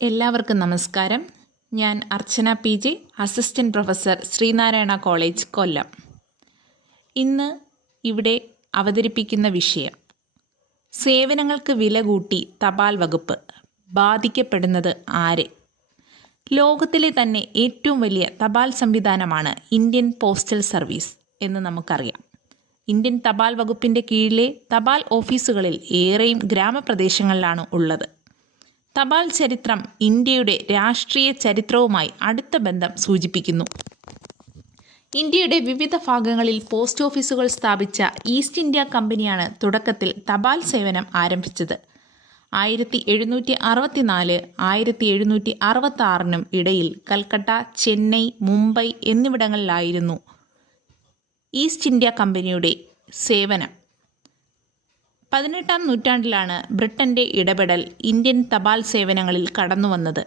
എല്ലാവർക്കും നമസ്കാരം. ഞാൻ Archana P J assistant professor Sreenarayana college Kollam. ഇന്ന് ഇവിടെ അവതരിപ്പിക്കുന്ന വിഷയം സേവനങ്ങൾക്ക് വില കൂട്ടി തപാൽ വകുപ്പ് ബാധിക്കപ്പെടുന്നത് ആര്? ലോകത്തിലെ തന്നെ ഏറ്റവും വലിയ തപാൽ സംവിധാനമാണ് ഇന്ത്യൻ പോസ്റ്റൽ സർവീസ് എന്ന് നമുക്കറിയാം. ഇന്ത്യൻ തപാൽ വകുപ്പിന്റെ കീഴിലെ തപാൽ ഓഫീസുകളിൽ ഏറെയും ഗ്രാമപ്രദേശങ്ങളിലാണ് ഉള്ളത്. തപാൽ ചരിത്രം ഇന്ത്യയുടെ രാഷ്ട്രീയ ചരിത്രവുമായി അടുത്ത ബന്ധം സൂചിപ്പിക്കുന്നു. ഇന്ത്യയുടെ വിവിധ ഭാഗങ്ങളിൽ പോസ്റ്റ് ഓഫീസുകൾ സ്ഥാപിച്ച ഈസ്റ്റ് ഇന്ത്യ കമ്പനിയാണ് തുടക്കത്തിൽ തപാൽ സേവനം ആരംഭിച്ചത്. ആയിരത്തി എഴുന്നൂറ്റി അറുപത്തിനാല് ആയിരത്തി എഴുന്നൂറ്റി അറുപത്തി ആറിനും ഇടയിൽ കൽക്കട്ട ചെന്നൈ മുംബൈ എന്നിവിടങ്ങളിലായിരുന്നു ഈസ്റ്റ് ഇന്ത്യ കമ്പനിയുടെ സേവനം. പതിനെട്ടാം നൂറ്റാണ്ടിലാണ് ബ്രിട്ടന്റെ ഇടപെടൽ ഇന്ത്യൻ തപാൽ സേവനങ്ങളിൽ കടന്നുവന്നത്.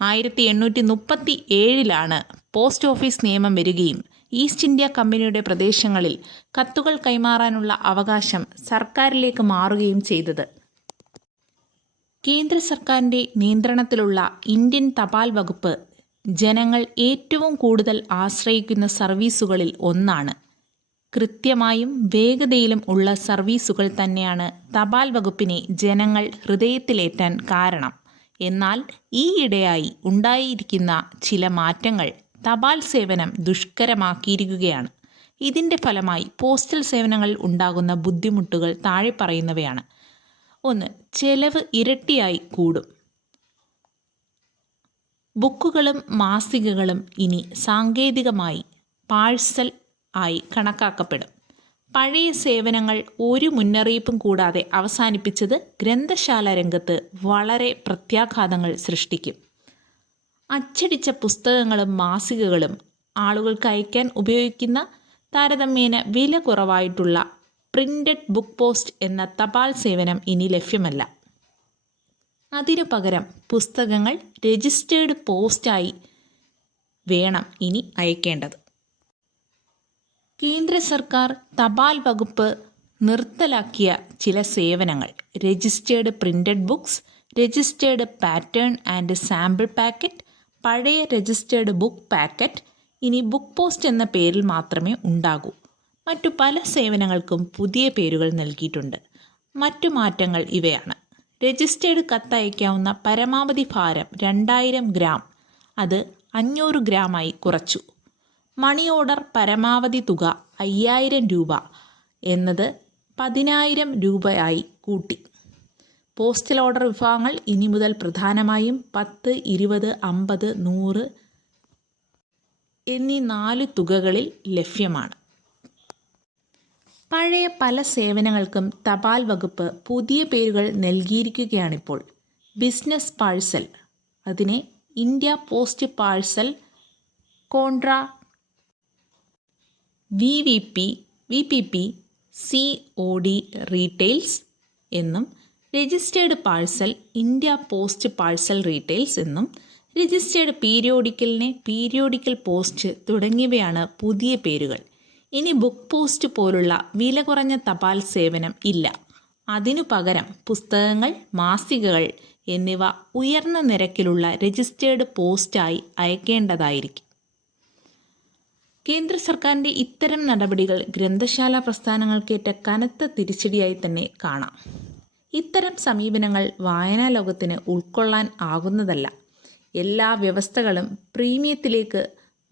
ആയിരത്തി എണ്ണൂറ്റി മുപ്പത്തി ഏഴിലാണ് പോസ്റ്റ് ഓഫീസ് നിയമം വരികയും ഈസ്റ്റ് ഇന്ത്യ കമ്പനിയുടെ പ്രദേശങ്ങളിൽ കത്തുകൾ കൈമാറാനുള്ള അവകാശം സർക്കാരിലേക്ക് മാറുകയും ചെയ്തത്. കേന്ദ്ര സർക്കാരിന്റെ നിയന്ത്രണത്തിലുള്ള ഇന്ത്യൻ തപാൽ വകുപ്പ് ജനങ്ങൾ ഏറ്റവും കൂടുതൽ ആശ്രയിക്കുന്ന സർവീസുകളിൽ ഒന്നാണ്. കൃത്യമായും വേഗതയിലും ഉള്ള സർവീസുകൾ തന്നെയാണ് തപാൽ വകുപ്പിനെ ജനങ്ങൾ ഹൃദയത്തിലേറ്റാൻ കാരണം. എന്നാൽ ഈയിടെയായി ഉണ്ടായിരിക്കുന്ന ചില മാറ്റങ്ങൾ തപാൽ സേവനം ദുഷ്കരമാക്കിയിരിക്കുകയാണ്. ഇതിന്റെ ഫലമായി പോസ്റ്റൽ സേവനങ്ങളിൽ ഉണ്ടാകുന്ന ബുദ്ധിമുട്ടുകൾ താഴെ പറയുന്നവയാണ്. ഒന്ന് ചെലവ് ഇരട്ടിയായി കൂടും. ബുക്കുകളും മാസികകളും ഇനി സാങ്കേതികമായി പാഴ്സൽ ആയി കണക്കാക്കപ്പെടും. പഴയ സേവനങ്ങൾ ഒരു മുന്നറിയിപ്പും കൂടാതെ അവസാനിപ്പിച്ചത് ഗ്രന്ഥശാല രംഗത്ത് വളരെ പ്രത്യാഘാതങ്ങൾ സൃഷ്ടിക്കും. അച്ചടിച്ച പുസ്തകങ്ങളും മാസികകളും ആളുകൾക്ക് അയക്കാൻ ഉപയോഗിക്കുന്ന താരതമ്യേന വില കുറവായിട്ടുള്ള പ്രിന്റഡ് ബുക്ക് പോസ്റ്റ് എന്ന തപാൽ സേവനം ഇനി ലഭ്യമല്ല. അതിനു പകരം പുസ്തകങ്ങൾ രജിസ്റ്റേർഡ് പോസ്റ്റായി വേണം ഇനി അയക്കേണ്ടത്. കേന്ദ്ര സർക്കാർ തപാൽ വകുപ്പ് നിർത്തലാക്കിയ ചില സേവനങ്ങൾ. Registered printed books registered pattern and sample packet പഴയ രജിസ്റ്റേർഡ് ബുക്ക് പാക്കറ്റ് ഇനി ബുക്ക് പോസ്റ്റ് എന്ന പേരിൽ മാത്രമേ ഉണ്ടാകൂ. മറ്റു പല സേവനങ്ങൾക്കും പുതിയ പേരുകൾ നൽകിയിട്ടുണ്ട്. മറ്റു മാറ്റങ്ങൾ ഇവയാണ്. രജിസ്റ്റേർഡ് കത്തയക്കാവുന്ന പരമാവധി ഭാരം രണ്ടായിരം ഗ്രാം. അത് അഞ്ഞൂറ് ഗ്രാമായി കുറച്ചു. മണി ഓർഡർ പരമാവധി തുക അയ്യായിരം രൂപ എന്നത് പതിനായിരം രൂപയായി കൂട്ടി. പോസ്റ്റൽ ഓർഡർ വിഭാഗങ്ങൾ ഇനി മുതൽ പ്രധാനമായും പത്ത് ഇരുപത് അമ്പത് നൂറ് എന്നീ നാല് തുകകളിൽ ലഭ്യമാണ്. പഴയ പല സേവനങ്ങൾക്കും തപാൽ വകുപ്പ് പുതിയ പേരുകൾ നൽകിയിരിക്കുകയാണിപ്പോൾ. ബിസിനസ് പാഴ്സൽ അതിനെ India post parcel contra V V P V P P C O D retails എന്നും registered parcel India Post parcel retails എന്നും രജിസ്റ്റേർഡ് പീരിയോഡിക്കലിനെ പീരിയോഡിക്കൽ പോസ്റ്റ് തുടങ്ങിയവയാണ് പുതിയ പേരുകൾ. ഇനി ബുക്ക് പോസ്റ്റ് പോലുള്ള വില കുറഞ്ഞ തപാൽ സേവനം ഇല്ല. അതിനു പകരം പുസ്തകങ്ങൾ മാസികകൾ എന്നിവ ഉയർന്ന നിരക്കിലുള്ള രജിസ്റ്റേർഡ് പോസ്റ്റായി അയക്കേണ്ടതായിരിക്കും. കേന്ദ്ര സർക്കാരിന്റെ ഇത്തരം നടപടികൾ ഗ്രന്ഥശാല പ്രസ്ഥാനങ്ങൾക്കേറ്റ കനത്ത തിരിച്ചടിയായി തന്നെ കാണാം. ഇത്തരം സമീപനങ്ങൾ വായനാ ലോകത്തിന് ഉൾക്കൊള്ളാൻ ആകുന്നതല്ല. എല്ലാ വ്യവസ്ഥകളും പ്രീമിയത്തിലേക്ക്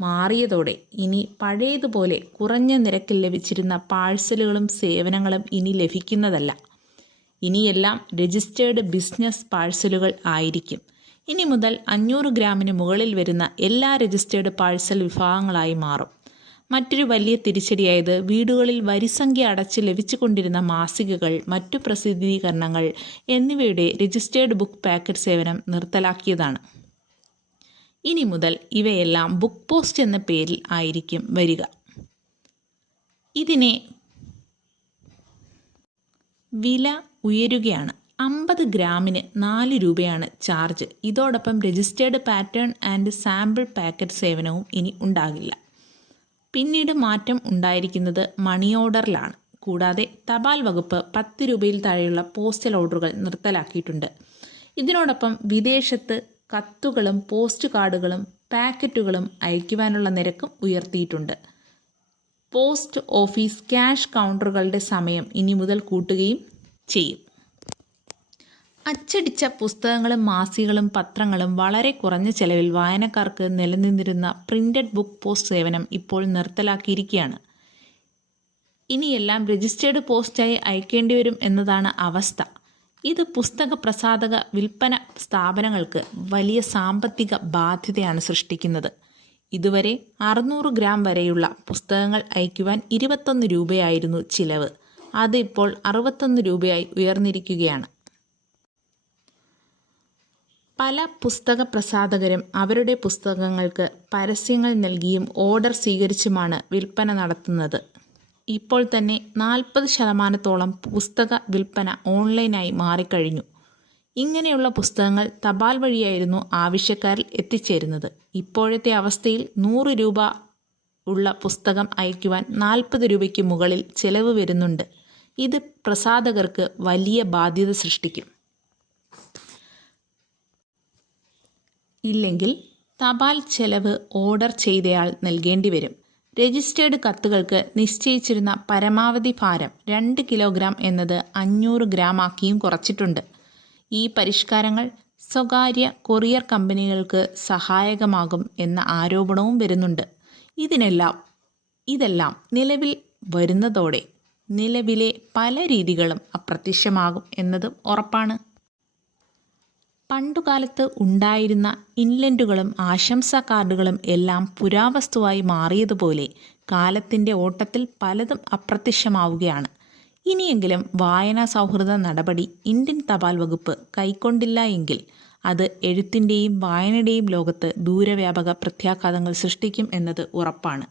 മാറിയതോടെ ഇനി പഴയതുപോലെ കുറഞ്ഞ നിരക്കിൽ ലഭിച്ചിരുന്ന പാഴ്സലുകളും സേവനങ്ങളും ഇനി ലഭിക്കുന്നതല്ല. ഇനിയെല്ലാം രജിസ്റ്റേർഡ് ബിസിനസ് പാഴ്സലുകൾ ആയിരിക്കും. ഇനി മുതൽ അഞ്ഞൂറ് ഗ്രാമിന് മുകളിൽ വരുന്ന എല്ലാ രജിസ്റ്റേർഡ് പാഴ്സൽ വിഭാഗങ്ങളായി മാറും. മറ്റൊരു വലിയ തിരിച്ചടിയായത് വീടുകളിൽ വരിസംഖ്യ അടച്ച് ലഭിച്ചുകൊണ്ടിരുന്ന മാസികകൾ മറ്റു പ്രസിദ്ധീകരണങ്ങൾ എന്നിവയുടെ രജിസ്റ്റേർഡ് ബുക്ക് പാക്കറ്റ് സേവനം നിർത്തലാക്കിയതാണ്. ഇനി മുതൽ ഇവയെല്ലാം ബുക്ക് പോസ്റ്റ് എന്ന പേരിൽ ആയിരിക്കും വരിക. ഇതിനെ വില ഉയരുകയാണ്. അമ്പത് ഗ്രാമിന് നാല് രൂപയാണ് ചാർജ്. ഇതോടൊപ്പം registered pattern and sample packet സേവനവും ഇനി ഉണ്ടാകില്ല. പിന്നീട് മാറ്റം ഉണ്ടായിരിക്കുന്നത് മണി ഓർഡറിലാണ് കൂടാതെ തപാൽ വകുപ്പ് പത്ത് രൂപയിൽ താഴെയുള്ള പോസ്റ്റൽ ഓർഡറുകൾ നിർത്തലാക്കിയിട്ടുണ്ട്. ഇതിനോടൊപ്പം വിദേശത്ത് കത്തുകളും പോസ്റ്റ് കാർഡുകളും പാക്കറ്റുകളും അയക്കുവാനുള്ള നിരക്കും ഉയർത്തിയിട്ടുണ്ട്. പോസ്റ്റ് ഓഫീസ് ക്യാഷ് കൗണ്ടറുകളുടെ സമയം ഇനി മുതൽ കൂട്ടുകയും ചെയ്യും. അച്ചടിച്ച പുസ്തകങ്ങളും മാസികകളും പത്രങ്ങളും വളരെ കുറഞ്ഞ ചെലവിൽ വായനക്കാർക്ക് നിലനിന്നിരുന്ന പ്രിന്റഡ് ബുക്ക് പോസ്റ്റ് സേവനം ഇപ്പോൾ നിർത്തലാക്കിയിരിക്കുകയാണ്. ഇനിയെല്ലാം രജിസ്റ്റേർഡ് പോസ്റ്റായി അയക്കേണ്ടി വരും എന്നതാണ് അവസ്ഥ. ഇത് പുസ്തക പ്രസാധക വിൽപ്പന സ്ഥാപനങ്ങൾക്ക് വലിയ സാമ്പത്തിക ബാധ്യതയാണ് സൃഷ്ടിക്കുന്നത്. ഇതുവരെ അറുന്നൂറ് ഗ്രാം വരെയുള്ള പുസ്തകങ്ങൾ അയക്കുവാൻ ഇരുപത്തൊന്ന് രൂപയായിരുന്നു ചിലവ്. അത് ഇപ്പോൾ അറുപത്തൊന്ന് രൂപയായി ഉയർന്നിരിക്കുകയാണ്. പല പുസ്തക പ്രസാധകരും അവരുടെ പുസ്തകങ്ങൾക്ക് പരസ്യങ്ങൾ നൽകിയും ഓർഡർ സ്വീകരിച്ചുമാണ് വിൽപ്പന നടത്തുന്നത്. ഇപ്പോൾ തന്നെ നാൽപ്പത് ശതമാനത്തോളം പുസ്തക വിൽപ്പന ഓൺലൈനായി മാറിക്കഴിഞ്ഞു. ഇങ്ങനെയുള്ള പുസ്തകങ്ങൾ തപാൽ വഴിയായിരുന്നു ആവശ്യക്കാരിൽ എത്തിച്ചേരുന്നത്. ഇപ്പോഴത്തെ അവസ്ഥയിൽ നൂറ് രൂപ ഉള്ള പുസ്തകം അയക്കുവാൻ നാൽപ്പത് രൂപയ്ക്ക് മുകളിൽ ചെലവ് വരുന്നുണ്ട്. ഇത് പ്രസാധകർക്ക് വലിയ ബാധ്യത സൃഷ്ടിക്കും. ഇല്ലെങ്കിൽ തപാൽ ചെലവ് ഓർഡർ ചെയ്തയാൾ നൽകേണ്ടി വരും രജിസ്റ്റേർഡ് കത്തുകൾക്ക് നിശ്ചയിച്ചിരുന്ന പരമാവധി ഭാരം രണ്ട് കിലോഗ്രാം എന്നത് അഞ്ഞൂറ് ഗ്രാം ആക്കിയും കുറച്ചിട്ടുണ്ട്. ഈ പരിഷ്കാരങ്ങൾ സ്വകാര്യ കൊറിയർ കമ്പനികൾക്ക് സഹായകമാകും എന്ന ആരോപണവും വരുന്നുണ്ട്. ഇതിനെല്ലാം ഇതെല്ലാം നിലവിൽ വരുന്നതോടെ നിലവിലെ പല രീതികളും അപ്രത്യക്ഷമാകും എന്നതും ഉറപ്പാണ്. പണ്ടുകാലത്ത് ഉണ്ടായിരുന്ന ഇൻലൻഡുകളും ആശംസാ കാർഡുകളും എല്ലാം പുരാവസ്തുവായി മാറിയതുപോലെ കാലത്തിന്റെ ഓട്ടത്തിൽ പലതും അപ്രത്യക്ഷമാവുകയാണ്. ഇനിയെങ്കിലും വായനാ സൗഹൃദ നടപടി ഇന്ത്യൻ തപാൽ വകുപ്പ് കൈക്കൊണ്ടില്ല എങ്കിൽ അത് എഴുത്തിന്റെയും വായനയുടെയും ലോകത്ത് ദൂരവ്യാപക പ്രത്യാഘാതങ്ങൾ സൃഷ്ടിക്കും എന്നത് ഉറപ്പാണ്.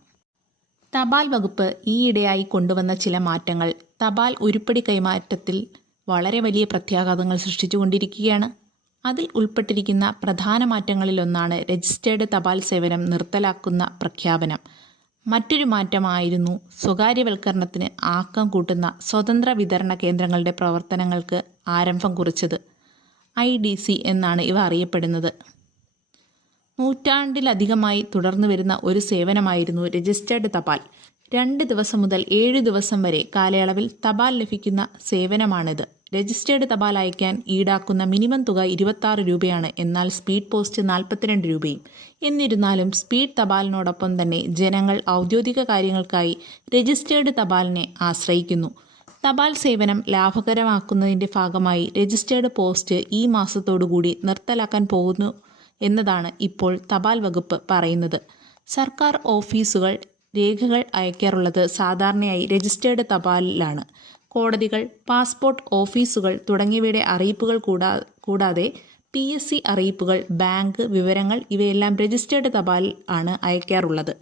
തപാൽ വകുപ്പ് ഈയിടെയായി കൊണ്ടുവന്ന ചില മാറ്റങ്ങൾ തപാൽ ഉരുപ്പടി കൈമാറ്റത്തിൽ വളരെ വലിയ പ്രത്യാഘാതങ്ങൾ സൃഷ്ടിച്ചുകൊണ്ടിരിക്കുകയാണ്. അതിൽ ഉൾപ്പെട്ടിരിക്കുന്ന പ്രധാന മാറ്റങ്ങളിലൊന്നാണ് രജിസ്റ്റേർഡ് തപാൽ സേവനം നിർത്തലാക്കുന്ന പ്രഖ്യാപനം. മറ്റൊരു മാറ്റമായിരുന്നു സ്വകാര്യവൽക്കരണത്തിന് ആക്കം കൂട്ടുന്ന സ്വതന്ത്ര വിതരണ കേന്ദ്രങ്ങളുടെ പ്രവർത്തനങ്ങൾക്ക് ആരംഭം കുറിച്ചത്. ഐ ഡി സി എന്നാണ് ഇവ അറിയപ്പെടുന്നത്. നൂറ്റാണ്ടിലധികമായി തുടർന്നു വരുന്ന ഒരു സേവനമായിരുന്നു രജിസ്റ്റേർഡ് തപാൽ. രണ്ട് ദിവസം മുതൽ ഏഴ് ദിവസം വരെ കാലയളവിൽ തപാൽ ലഭിക്കുന്ന സേവനമാണിത്. രജിസ്റ്റേർഡ് തപാൽ അയക്കാൻ ഈടാക്കുന്ന മിനിമം തുക ഇരുപത്തി രൂപയാണ്. എന്നാൽ സ്പീഡ് പോസ്റ്റ് നാൽപ്പത്തിരണ്ട് രൂപയും. എന്നിരുന്നാലും സ്പീഡ് തപാലിനോടൊപ്പം തന്നെ ജനങ്ങൾ ഔദ്യോഗിക കാര്യങ്ങൾക്കായി രജിസ്റ്റേർഡ് തപാലിനെ ആശ്രയിക്കുന്നു. തപാൽ സേവനം ലാഭകരമാക്കുന്നതിന്റെ ഭാഗമായി രജിസ്റ്റേർഡ് പോസ്റ്റ് ഈ മാസത്തോടുകൂടി നിർത്തലാക്കാൻ പോകുന്നു എന്നതാണ് ഇപ്പോൾ തപാൽ വകുപ്പ് പറയുന്നത്. സർക്കാർ ഓഫീസുകൾ രേഖകൾ അയക്കാറുള്ളത് സാധാരണയായി രജിസ്റ്റേർഡ് തപാലിലാണ്. കോടതികൾ പാസ്പോർട്ട് ഓഫീസുകൾ തുടങ്ങിയവയുടെ അറിയിപ്പുകൾ കൂടാ കൂടാതെ പി എസ് സി അറിയിപ്പുകൾ ബാങ്ക് വിവരങ്ങൾ ഇവയെല്ലാം രജിസ്റ്റേർഡ് തപാൽ ആണ് അയക്കാറുള്ളത്.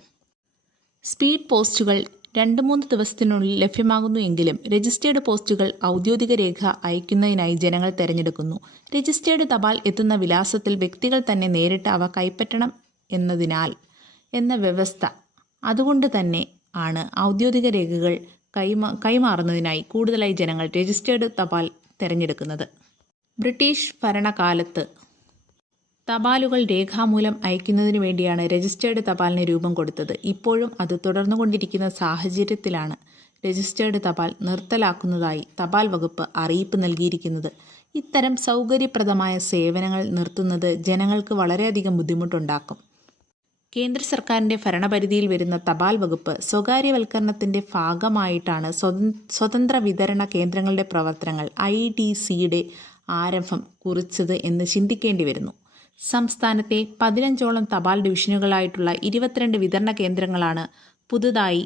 സ്പീഡ് പോസ്റ്റുകൾ രണ്ട് മൂന്ന് ദിവസത്തിനുള്ളിൽ ലഭ്യമാകുന്നു എങ്കിലും രജിസ്റ്റേർഡ് പോസ്റ്റുകൾ ഔദ്യോഗിക രേഖ അയക്കുന്നതിനായി ജനങ്ങൾ തിരഞ്ഞെടുക്കുന്നു. രജിസ്റ്റേർഡ് തപാൽ എത്തുന്ന വിലാസത്തിൽ വ്യക്തികൾ തന്നെ നേരിട്ട് അവ കൈപ്പറ്റണം എന്നതിനാൽ എന്ന വ്യവസ്ഥ അതുകൊണ്ട് തന്നെ ആണ് ഔദ്യോഗിക രേഖകൾ കൈമാ കൈമാറുന്നതിനായി കൂടുതലായി ജനങ്ങൾ രജിസ്റ്റേർഡ് തപാൽ തിരഞ്ഞെടുക്കുന്നത്. ബ്രിട്ടീഷ് ഭരണകാലത്ത് തപാലുകൾ രേഖാമൂലം അയക്കുന്നതിന് വേണ്ടിയാണ് രജിസ്റ്റേർഡ് തപാലിന് രൂപം കൊടുത്തത്. ഇപ്പോഴും അത് തുടർന്നുകൊണ്ടിരിക്കുന്ന സാഹചര്യത്തിലാണ് രജിസ്റ്റേർഡ് തപാൽ നിർത്തലാക്കുന്നതായി തപാൽ വകുപ്പ് അറിയിപ്പ് നൽകിയിരിക്കുന്നത്. ഇത്തരം സൗകര്യപ്രദമായ സേവനങ്ങൾ നിർത്തുന്നത് ജനങ്ങൾക്ക് വളരെയധികം ബുദ്ധിമുട്ടുണ്ടാക്കും. കേന്ദ്ര സർക്കാരിന്റെ ഭരണപരിധിയിൽ വരുന്ന തപാൽ വകുപ്പ് സ്വകാര്യവൽക്കരണത്തിന്റെ ഭാഗമായിട്ടാണ് സ്വതന്ത്ര വിതരണ കേന്ദ്രങ്ങളുടെ പ്രവർത്തനങ്ങൾ ഐ ഡി സിയുടെ ആരംഭം കുറിച്ചത് എന്ന് ചിന്തിക്കേണ്ടി വരുന്നു. സംസ്ഥാനത്തെ പതിനഞ്ചോളം തപാൽ ഡിവിഷനുകളായിട്ടുള്ള ഇരുപത്തിരണ്ട് വിതരണ കേന്ദ്രങ്ങളാണ് പുതുതായി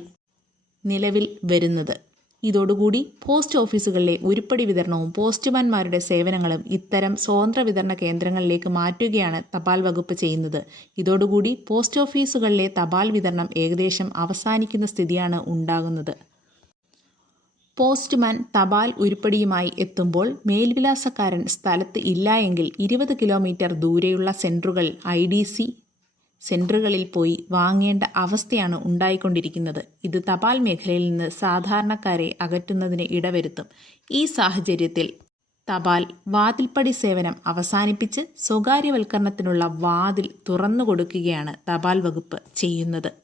നിലവിൽ വരുന്നത്. ഇതോടുകൂടി പോസ്റ്റ് ഓഫീസുകളിലെ ഉരുപ്പടി വിതരണവും പോസ്റ്റ്മാൻമാരുടെ സേവനങ്ങളും ഇത്തരം സ്വതന്ത്ര വിതരണ കേന്ദ്രങ്ങളിലേക്ക് മാറ്റുകയാണ് തപാൽ വകുപ്പ് ചെയ്യുന്നത്. ഇതോടുകൂടി പോസ്റ്റ് ഓഫീസുകളിലെ തപാൽ വിതരണം ഏകദേശം അവസാനിക്കുന്ന സ്ഥിതിയാണ് ഉണ്ടാകുന്നത്. പോസ്റ്റ്മാൻ തപാൽ ഉരുപ്പടിയുമായി എത്തുമ്പോൾ മേൽവിലാസക്കാരൻ സ്ഥലത്ത് ഇല്ല എങ്കിൽ ഇരുപത് കിലോമീറ്റർ ദൂരെയുള്ള സെന്ററുകൾ ഐ ഡി സി സെന്ററുകളിൽ പോയി വാങ്ങേണ്ട അവസ്ഥയാണ് ഉണ്ടായിക്കൊണ്ടിരിക്കുന്നത്. ഇത് തപാൽ മേഖലയിൽ നിന്ന് സാധാരണക്കാരെ അകറ്റുന്നതിന് ഇടവരുത്തും. ഈ സാഹചര്യത്തിൽ തപാൽ വാതിൽപ്പടി സേവനം അവസാനിപ്പിച്ച് സ്വകാര്യവൽക്കരണത്തിനുള്ള വാതിൽ തുറന്നു കൊടുക്കുകയാണ് തപാൽ വകുപ്പ് ചെയ്യുന്നത്.